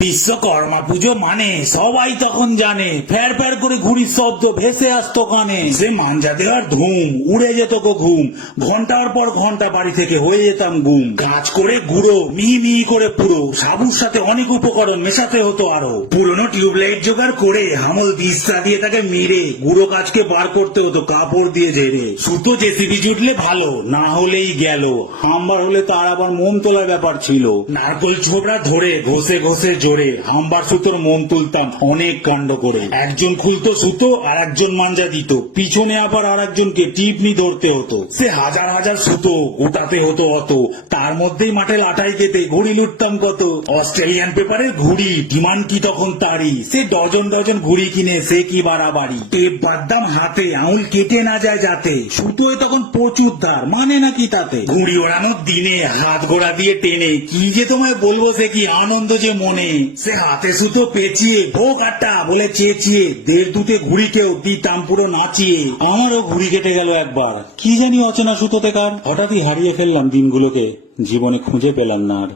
বিশ্বকর্মা পুজো মানে সবাই তখন জানে, ফ্যার ফ্যার করে ঘুড়ির শব্দ ভেসে আসতো কানে, সে মাঞ্জা দেওয়ার ধুম, উড়ে যেত গো ঘুম, ঘন্টার পর ঘন্টা বাড়ি থেকে হয়ে যেতাম গুম। কাজ করে গুঁড়ো, মিহি মিহি করে পুরো, সাবুর সাথে অনেক উপকরণ মেশাতে হতো আরো, পুরনো টিউবলাইট জোগাড় করে হামল দিস্তা দিয়ে তাকে মেরে গুঁড়ো কাজকে বার করতে হতো কাপড় দিয়ে ঝেড়ে। সুতো জেসিবি জুটলে ভালো, না হলেই গেল, হামবার হলে তার আবার মোম তোলার ব্যাপার ছিল, নারকোল ছোবড়া ধরে ঘষে ঘষে জোরে হামবার সুতোর মোম তুলতাম অনেক কাণ্ড করে। একজন খুলতো সুতো আর একজন মাঞ্জা দিত, পিছনে আবার আর একজনকে টিপনি ধরতে হতো, সে হাজার হাজার সুতো গোটাতে হতো অত, তার মধ্যেই মাঠে লাটাই কেটে ঘুড়ি লুটতাম কত। অস্ট্রেলিয়ান পেপারের ঘুড়ি ডিমান্ড কি তখন তারই, সে ডজন ডজন ঘুড়ি কিনে সে কি বাড়াবাড়ি, টেপ বাঁধতাম হাতে আঙুল কেটে না যায় যাতে, সুতোয় তখন প্রচুর ধার, মানে নাকি তাতে। ঘুড়ি ওড়ানোর দিনে হাত গোড়া দিয়ে টেনে কি যে তোমায় বলবো, সে কি আনন্দ যে মনে, সে হাতে সুতো পেঁচিয়ে ভোগ আটটা বলে চেঁচিয়ে দেড় দুতে ঘুড়িকেও দিতাম পুরো নাচিয়ে। আমারও ঘুড়ি কেটে গেল একবার, কি জানি অচেনা সুতোতে কার, হঠাৎই হারিয়ে ফেললাম দিনগুলোকে, জীবনে খুঁজে পেলাম না আর।